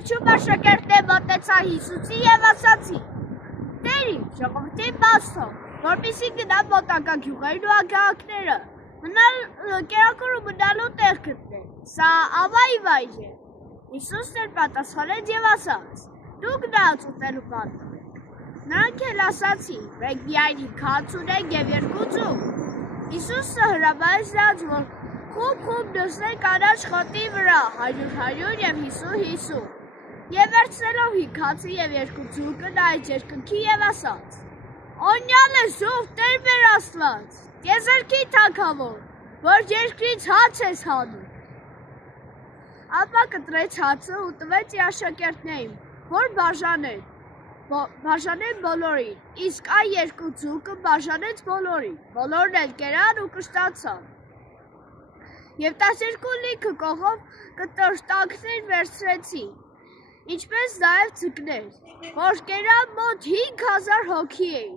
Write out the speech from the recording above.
վերջում աշակերտները մոտեցա Հիսուսի և ասացին. Տեր իմ, ժողովրդին բաց թող, որպեսզի գնա մոտակա գյուղերն ու ագահակները, կերակուրը մնալու տեղ գտնել, սա ավայի վայր է։ Հիսուսն էլ պատասխանեց և ասաց. դուք նրանց ուտելու բան տվեք։ Նրանք էլ ասացին, մենք միայն 5 հաց ունենք և 2 ձու։ Հիսուսը հրամայեց նրանց, որ խումբ նստեն կանաչ խոտի վրա, 100 և 50 և վերցնելով 5 հացը և 2 ձուկը նայեց երկնքի և ասաց. Օրհնյալ է ով Տեր մեր Աստված, տիեզերքի թագավոր, որ երկրից հաց ես հանում։ Ապա կտրեց հացը ու տվեց իր աշակերտներին, որ բաժանեն բոլորին, իսկ այն 2 ձուկը բաժանեց բոլորին, բոլորն էլ կերան ու կշտացան։ Եվ 12 լիքը կողով կտրտանքներ վերցրեցին, ինչպես նաև ձկներ, որ կերան մոտ 5000 հոգի էին։